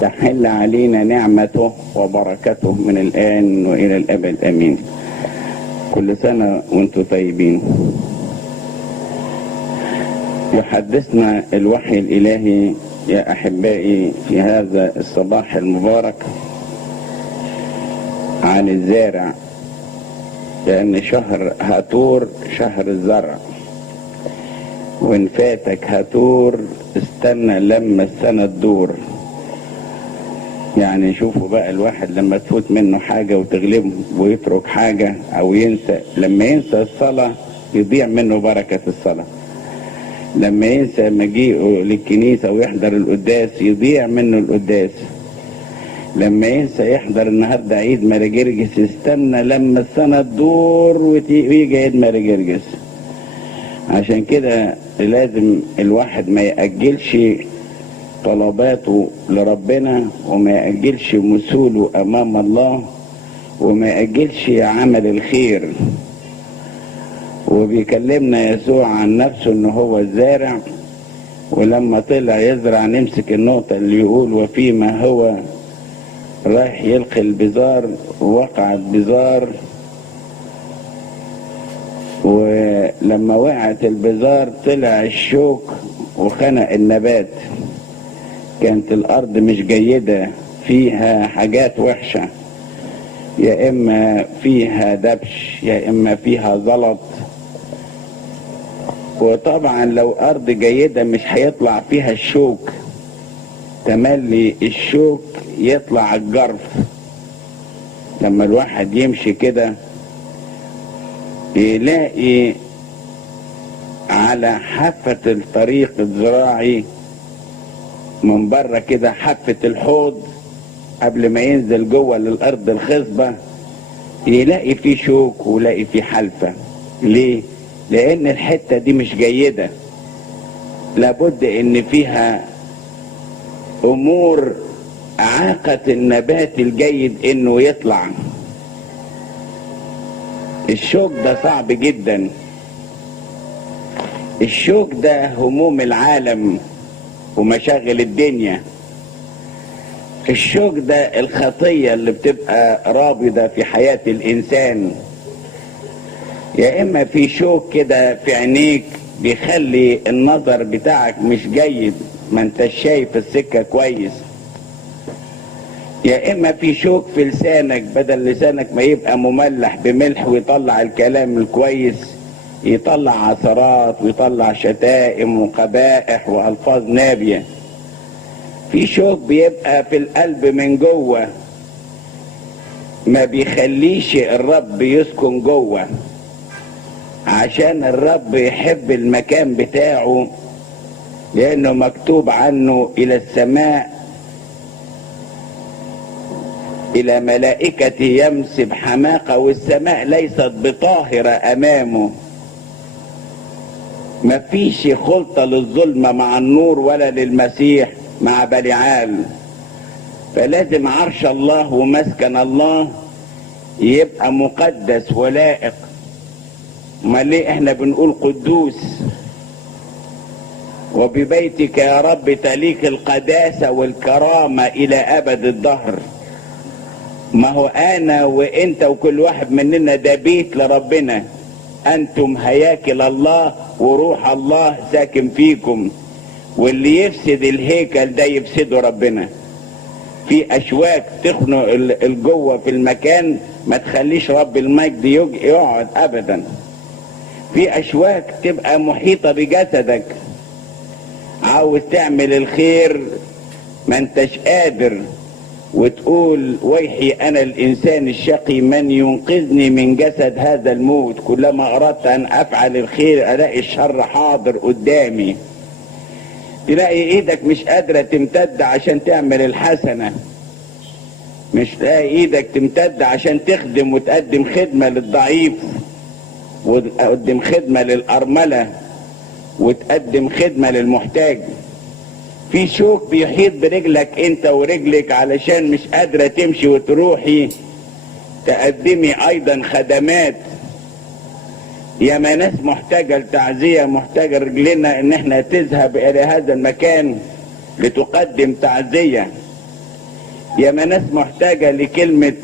تحل علينا نعمته وبركته من الآن وإلى الأبد آمين. كل سنة وانتم طيبين. يحدثنا الوحي الإلهي يا أحبائي في هذا الصباح المبارك عن الزارع، لأن شهر هاتور شهر الزرع، وإن فاتك هاتور استنى لما السنة تدور. يعني شوفوا بقى الواحد لما تفوت منه حاجة وتغلبه ويترك حاجة أو ينسى، لما ينسى الصلاة يضيع منه بركة الصلاة، لما ينسى مجيئه للكنيسة ويحضر القداس يضيع منه القداس، لما ينسى يحضر النهاردة عيد ماري جرجس يستنى لما السنة تدور ويجي عيد ماري جرجس. عشان كده لازم الواحد ما يأجلش طلباته لربنا، وما يأجلش مسؤوله أمام الله، وما يأجلش عمل الخير. وبيكلمنا يسوع عن نفسه انه هو الزارع، ولما طلع يزرع نمسك النقطة اللي يقول وفيما هو رايح يلقي البذار وقع البذار، ولما وقعت البذار طلع الشوك وخنق النبات. كانت الارض مش جيدة، فيها حاجات وحشة، يا اما فيها دبش يا اما فيها زلط. وطبعا لو ارض جيدة مش هيطلع فيها الشوك، تملي الشوك يطلع الجرف. لما الواحد يمشي كده يلاقي على حافة الطريق الزراعي من بره كده حافة الحوض قبل ما ينزل جوه للارض الخصبة، يلاقي فيه شوك ويلاقي فيه حلفة. ليه؟ لان الحتة دي مش جيدة، لابد ان فيها امور اعاقت النبات الجيد انه يطلع. الشوك ده صعب جدا، الشوك ده هموم العالم ومشاغل الدنيا، الشوك ده الخطية اللي بتبقى رابضة في حياة الانسان. يا اما في شوك كده في عينيك بيخلي النظر بتاعك مش جيد، ما انتش شايف السكة كويس، يا اما في شوك في لسانك، بدل لسانك ما يبقى مملح بملح ويطلع الكلام الكويس يطلع عثرات ويطلع شتائم وقبائح والفاظ نابية. في شوك بيبقى في القلب من جوه ما بيخليش الرب يسكن جوه، عشان الرب يحب المكان بتاعه، لانه مكتوب عنه الى السماء الى ملائكة يمسي بحماقة، والسماء ليست بطاهرة امامه. مفيش خلطة للظلمة مع النور ولا للمسيح مع بليعال. فلازم عرش الله ومسكن الله يبقى مقدس ولائق. ما ليه احنا بنقول قدوس؟ وببيتك يا رب تليك القداسة والكرامة الى ابد الدهر. ما هو انا وانت وكل واحد مننا ده بيت لربنا، انتم هياكل الله وروح الله ساكن فيكم، واللي يفسد الهيكل ده يفسده ربنا. في اشواك تخنق الجوه في المكان ما تخليش رب المجد يقعد ابدا. في اشواك تبقى محيطة بجسدك، عاوز تعمل الخير ما انتش قادر، وتقول ويحي انا الانسان الشقي من ينقذني من جسد هذا الموت. كلما اردت ان افعل الخير الاقي الشر حاضر قدامي. تلاقي ايدك مش قادرة تمتد عشان تعمل الحسنة، مش تلاقي ايدك تمتد عشان تخدم وتقدم خدمة للضعيف، وتقدم خدمة للأرملة، وتقدم خدمة للمحتاج. في شوك بيحيط برجلك انت ورجلك علشان مش قادرة تمشي وتروحي تقدمي ايضا خدمات. يا ما ناس محتاجة لتعزية، محتاجة رجلنا ان احنا تذهب الى هذا المكان لتقدم تعزية. ياما ناس محتاجة لكلمة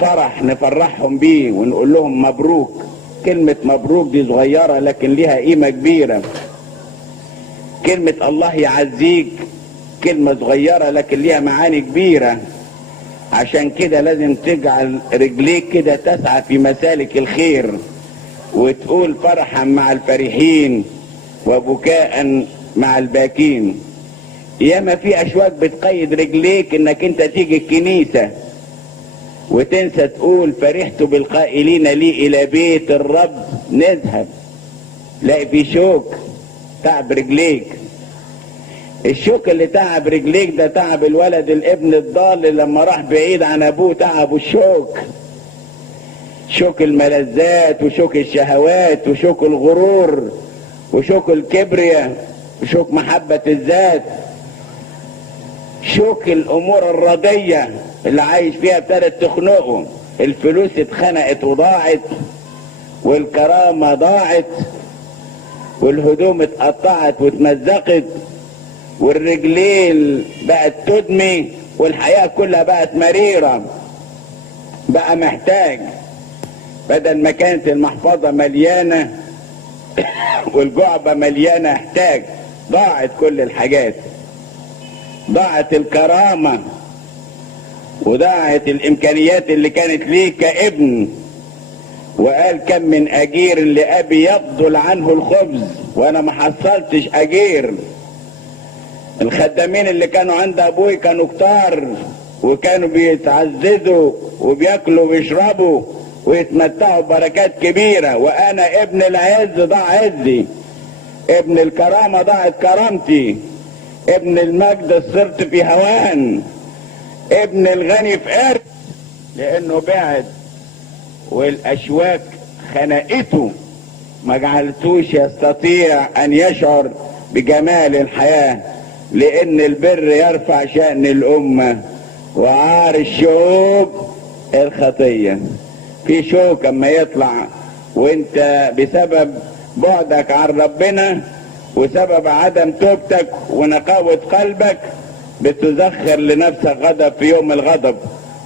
فرح نفرحهم بيه ونقول لهم مبروك. كلمة مبروك دي صغيرة لكن ليها قيمة كبيرة. كلمة الله يعزيك كلمة صغيرة لكن ليها معاني كبيرة. عشان كده لازم تجعل رجليك كده تسعى في مسالك الخير، وتقول فرحا مع الفرحين وبكاء مع الباكين. ياما في اشواك بتقيد رجليك انك انت تيجي الكنيسة وتنسى تقول فرحت بالقائلين لي الى بيت الرب نذهب. لاقي في شوك تعب رجليك. الشوك اللي تعب رجليك ده تعب الولد الابن الضال لما راح بعيد عن ابوه، تعبه الشوك. شوك الملذات وشوك الشهوات وشوك الغرور وشوك الكبرياء وشوك محبة الذات، شوك الامور الردية اللي عايش فيها ابتدت تخنقه. الفلوس اتخنقت وضاعت، والكرامة ضاعت، والهدوم اتقطعت واتمزقت، والرجلين بقت تدمي، والحياة كلها بقت مريرة. بقى محتاج، بدل ما كانت المحفظة مليانة والجعبة مليانة، احتاج. ضاعت كل الحاجات، ضاعت الكرامة وضاعت الامكانيات اللي كانت ليه كابن. وقال كم من اجير لابي يفضل عنه الخبز وانا ما حصلتش اجير. الخدامين اللي كانوا عند ابوي كانوا كتار وكانوا بيتعززوا وبياكلوا وبيشربوا ويتمتعوا ببركات كبيرة، وانا ابن العز ضاع عزي، ابن الكرامة ضاعت كرامتي، ابن المجد صرت في هوان، ابن الغني في قرد لانه بعد والاشواك خنقته، ما جعلتوش يستطيع ان يشعر بجمال الحياة. لان البر يرفع شأن الامة وعار الشعوب الخطية. في شوك اما يطلع وانت بسبب بعدك عن ربنا وسبب عدم توبتك ونقاوة قلبك بتزخر لنفسك غضب في يوم الغضب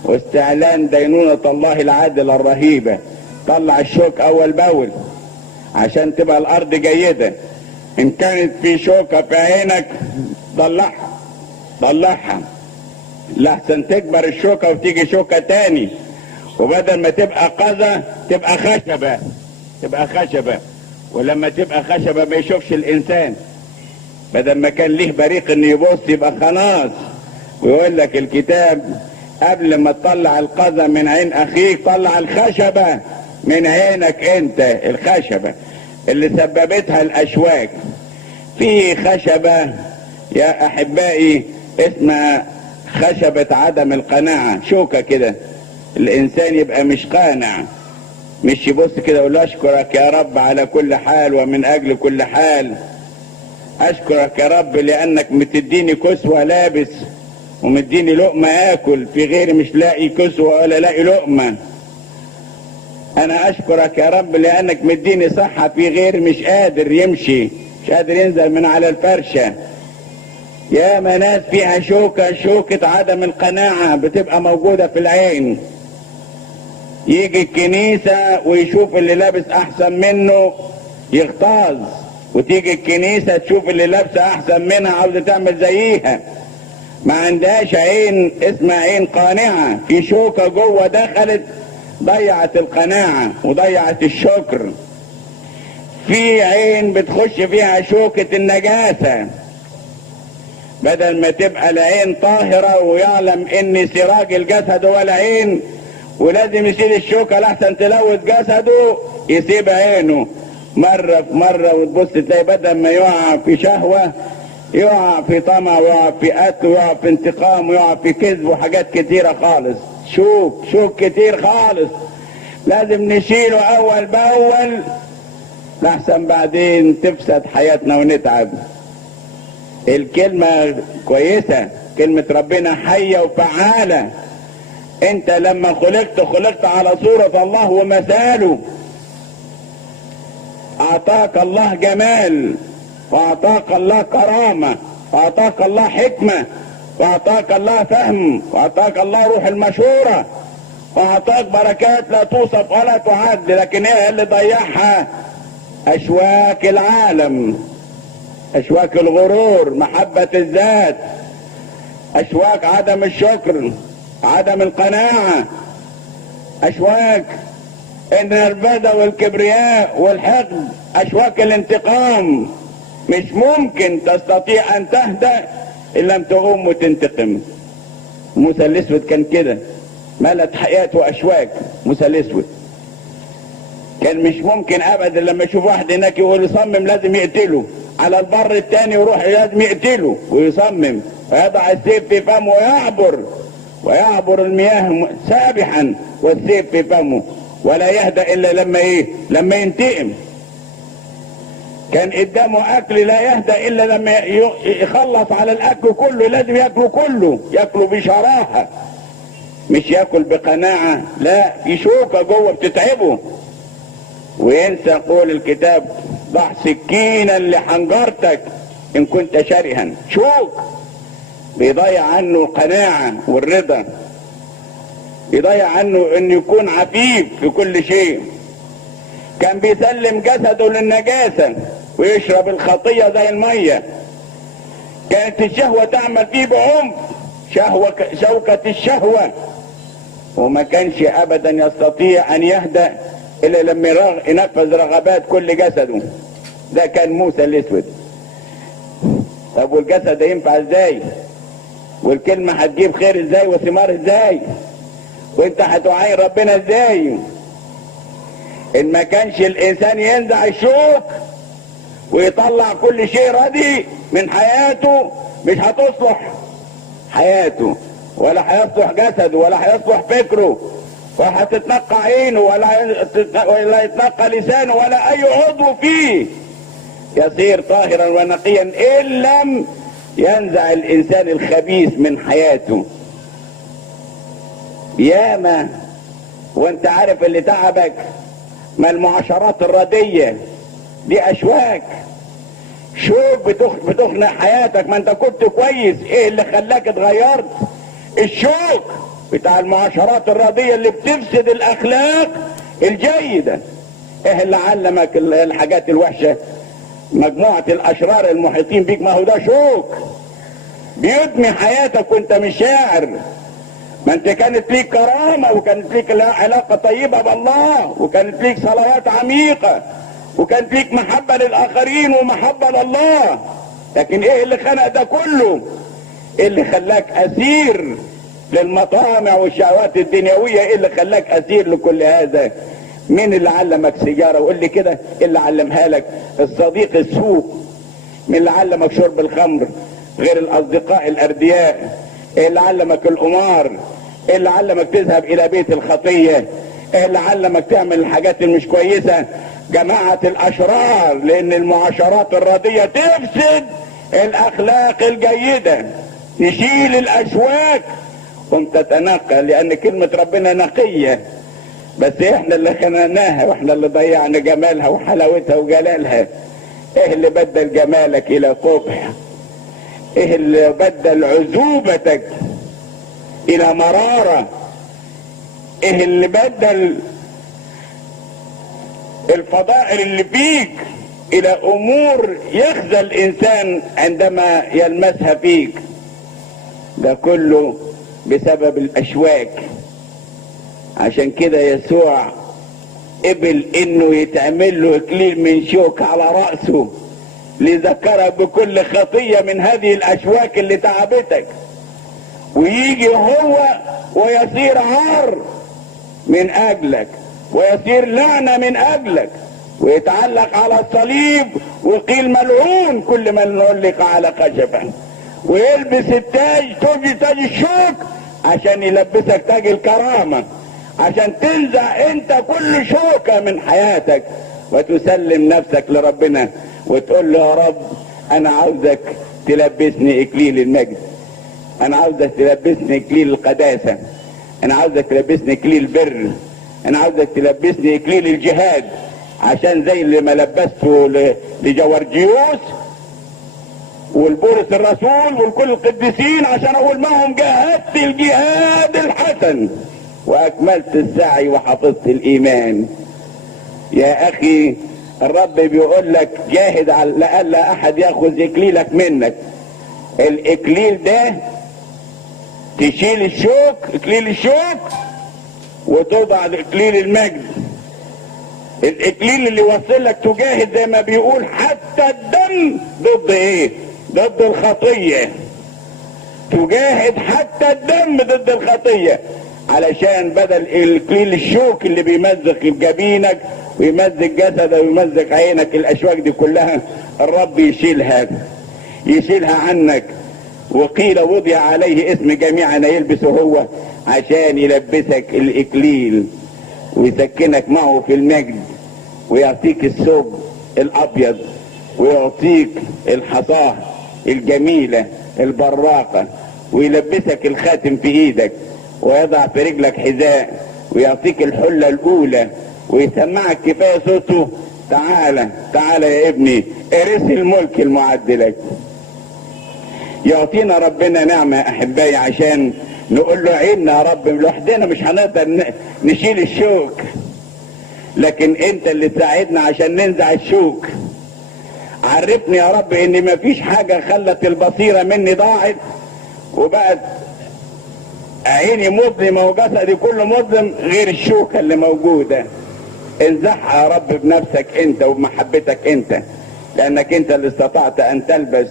واستعلان دينونة الله العادلة الرهيبة. طلع الشوك اول باول عشان تبقى الارض جيدة. ان كانت في شوكة في عينك طلعها لحسن تكبر الشوكة وتيجي شوكة تاني، وبدل ما تبقى قذى تبقى خشبة. ولما تبقى خشبة ما يشوفش الانسان، بدل ما كان ليه بريق انه يبص يبقى خلاص. ويقول لك الكتاب قبل ما تطلع القذى من عين اخيك طلع الخشبة من عينك انت، الخشبة اللي سببتها الاشواك. في خشبة يا احبائي اسمها خشبة عدم القناعة، شوكة كده الانسان يبقى مش قانع، مش يبص كده يقول اشكرك يا رب على كل حال ومن اجل كل حال. اشكرك يا رب لانك متديني كسوة لابس ومديني لقمة اكل، في غيري مش لاقي كسوة ولا لاقي لقمة. انا اشكرك يا رب لانك مديني صحة، في غيري مش قادر يمشي، مش قادر ينزل من على الفرشة. يا ناس فيها شوكة عدم القناعة بتبقى موجودة في العين. يجي الكنيسة ويشوف اللي لابس احسن منه يغتاظ، وتيجي الكنيسة تشوف اللي لابسة احسن منها عاوزة تعمل زيها. ما عندهاش عين اسمها عين قانعة، في شوكة جوه دخلت ضيعت القناعة وضيعت الشكر. في عين بتخش فيها شوكة النجاسة، بدل ما تبقى العين طاهرة ويعلم ان سراج الجسد هو العين ولازم يشيل الشوكة لحسن تلوث جسده، يسيب عينه مرة في مرة وتبص تلاقي بدل ما يقع في شهوة يقع في طمع ويقع في قتل ويقع في انتقام ويقع في كذب وحاجات كتيرة خالص. شوك كتير خالص لازم نشيله اول باول لحسن بعدين تفسد حياتنا ونتعب. الكلمة كويسة، كلمة ربنا حية وفعالة. انت لما خلقت على صورة الله ومثاله. اعطاك الله جمال واعطاك الله كرامة واعطاك الله حكمة واعطاك الله فهم، واعطاك الله روح المشورة، واعطاك بركات لا توصف ولا تعد، لكن ايه اللي ضيعها؟ اشواك العالم، اشواك الغرور، محبة الذات، اشواك عدم الشكر، عدم القناعة، اشواك النرفزة والكبرياء والحقد، اشواك الانتقام. مش ممكن تستطيع ان تهدأ ان لم تقوم وتنتقم. موسى الاسود كان كده، ملت حياته اشواك. موسى الاسود كان مش ممكن ابدا لما يشوف واحد هناك يقول يصمم لازم يقتله، على البر التاني يروح لازم يقتله ويصمم، ويضع السيف في فمه ويعبر المياه سابحا والسيف في فمه، ولا يهدأ الا لما ايه؟ لما ينتقم. كان قدامه اكل لا يهدأ الا لما يخلص على الاكل كله، لازم ياكله كله، ياكله بشراهه، مش ياكل بقناعه، لا، في شوكه جوه بتتعبه. وينسى قول الكتاب: ضع سكينا لحنجرتك ان كنت شرها. شوك بيضيع عنه القناعه والرضا، بيضيع عنه ان يكون عفيف في كل شيء. كان بيسلم جسده للنجاسه ويشرب الخطيه زي الميه. كانت الشهوه تعمل فيه بعنف، شوكه الشهوه، وما كانش ابدا يستطيع ان يهدأ الا لما ينفذ رغبات كل جسده. ده كان موسى الاسود. طب والجسد ده ينفع ازاي؟ والكلمه هتجيب خير ازاي وثمار ازاي؟ وانت هتعين ربنا ازاي ان ما كانش الانسان ينزع الشوك ويطلع كل شيء ردي من حياته؟ مش هتصلح حياته، ولا هيصلح جسده، ولا هيصلح فكره، ولا هتتنقى عينه، ولا يتنقى لسانه، ولا اي عضو فيه يصير طاهرا ونقيا ان لم ينزع الانسان الخبيث من حياته. ياما وانت عارف اللي تعبك ما المعاشرات الردية دي، اشواك، شوك بتخنق حياتك. ما انت كنت كويس، ايه اللي خلاك اتغيرت؟ الشوك بتاع المعاشرات الردية اللي بتفسد الاخلاق الجيدة. ايه اللي علمك الحاجات الوحشة؟ مجموعة الاشرار المحيطين بيك، ما هو ده شوك بيدمي حياتك وانت مش شاعر. ما انت كانت ليك كرامة، وكانت ليك علاقة طيبة بالله، وكانت ليك صلوات عميقة، وكانت ليك محبة للآخرين ومحبة لله. لكن ايه اللي خلق ده كله؟ ايه اللي خلاك أسير للمطامع والشهوات الدنيوية؟ ايه اللي خلاك أسير لكل هذا؟ مين اللي علمك سيجارة؟ وقول لي كده، ايه اللي علمها لك؟ الصديق السوء. مين اللي علمك شرب الخمر غير الأصدقاء الأردياء؟ ايه اللي علمك القمار؟ ايه اللي علمك تذهب الى بيت الخطية؟ ايه اللي علمك تعمل الحاجات اللي مش كويسة؟ جماعة الاشرار، لان المعاشرات الردية تفسد الاخلاق الجيدة. نشيل الاشواك وانت تتنقى، لان كلمة ربنا نقية، بس احنا اللي خنقناها، واحنا اللي ضيعنا جمالها وحلاوتها وجلالها. ايه اللي بدل جمالك الى قبح؟ ايه اللي بدل عذوبتك الى مرارة؟ ايه اللي بدل الفضائل اللي فيك الى امور يخزى الانسان عندما يلمسها فيك؟ ده كله بسبب الاشواك. عشان كده يسوع قبل انه يتعمل له اكليل من شوك على رأسه ليذكرك بكل خطية من هذه الاشواك اللي تعبتك، ويجي هو ويصير عار من اجلك، ويصير لعنة من اجلك، ويتعلق على الصليب وقيل ملعون كل من علق على خشبة، ويلبس التاج، تاج الشوك، عشان يلبسك تاج الكرامة، عشان تنزع انت كل شوكة من حياتك وتسلم نفسك لربنا وتقول له: يا رب انا عاوزك تلبسني اكليل المجد، انا عاوزك تلبسني اكليل القداسة، انا عاوزك تلبسني اكليل البر، انا عاوزك تلبسني اكليل الجهاد، عشان زي اللي ما لبسته لجورجيوس والبولس الرسول والكل القديسين عشان اقول معهم جاهدت الجهاد الحسن واكملت السعي وحفظت الايمان. يا اخي الرب بيقول لك جاهد على لألا احد ياخذ اكليلك منك. الاكليل ده تشيل الشوك، اكليل الشوك، وتوضع اكليل المجد. الاكليل اللي يوصل لك تجاهد زي ما بيقول حتى الدم ضد ايه؟ ضد الخطية. تجاهد حتى الدم ضد الخطية، علشان بدل اكليل الشوك اللي بيمزق جبينك ويمزق جسدك ويمزق عينك، الاشواك دي كلها الرب يشيلها عنك. وقيل وضع عليه اسم جميعنا يلبسه هو، عشان يلبسك الاكليل ويسكنك معه في المجد، ويعطيك الثوب الابيض، ويعطيك الحصاه الجميله البراقه، ويلبسك الخاتم في ايدك، ويضع في رجلك حذاء، ويعطيك الحله الاولى، ويسمعك كفايه صوته تعالى تعالى يا ابني ارث الملك المعد لك. يعطينا ربنا نعمه يا احبائي عشان نقول له عيننا يا رب، لوحدنا مش هنقدر نشيل الشوك، لكن انت اللي تساعدنا عشان ننزع الشوك. عرفني يا رب ان مفيش حاجة خلت البصيرة مني ضاعت وبقت عيني مظلمة وجسدي كله مظلم غير الشوكة اللي موجودة. انزعها يا رب بنفسك انت وبمحبتك انت، لانك انت اللي استطعت ان تلبس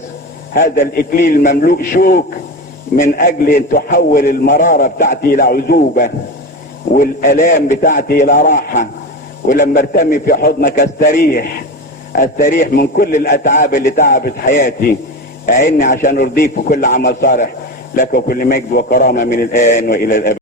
هذا الاكليل المملوء شوك، من اجل ان تحول المرارة بتاعتي الى عذوبة والالام بتاعتي الى راحة، ولما ارتمي في حضنك استريح من كل الاتعاب اللي تعبت حياتي. اعني عشان ارضيك في كل عمل صالح لك، وكل مجد وكرامة من الان والى الابد.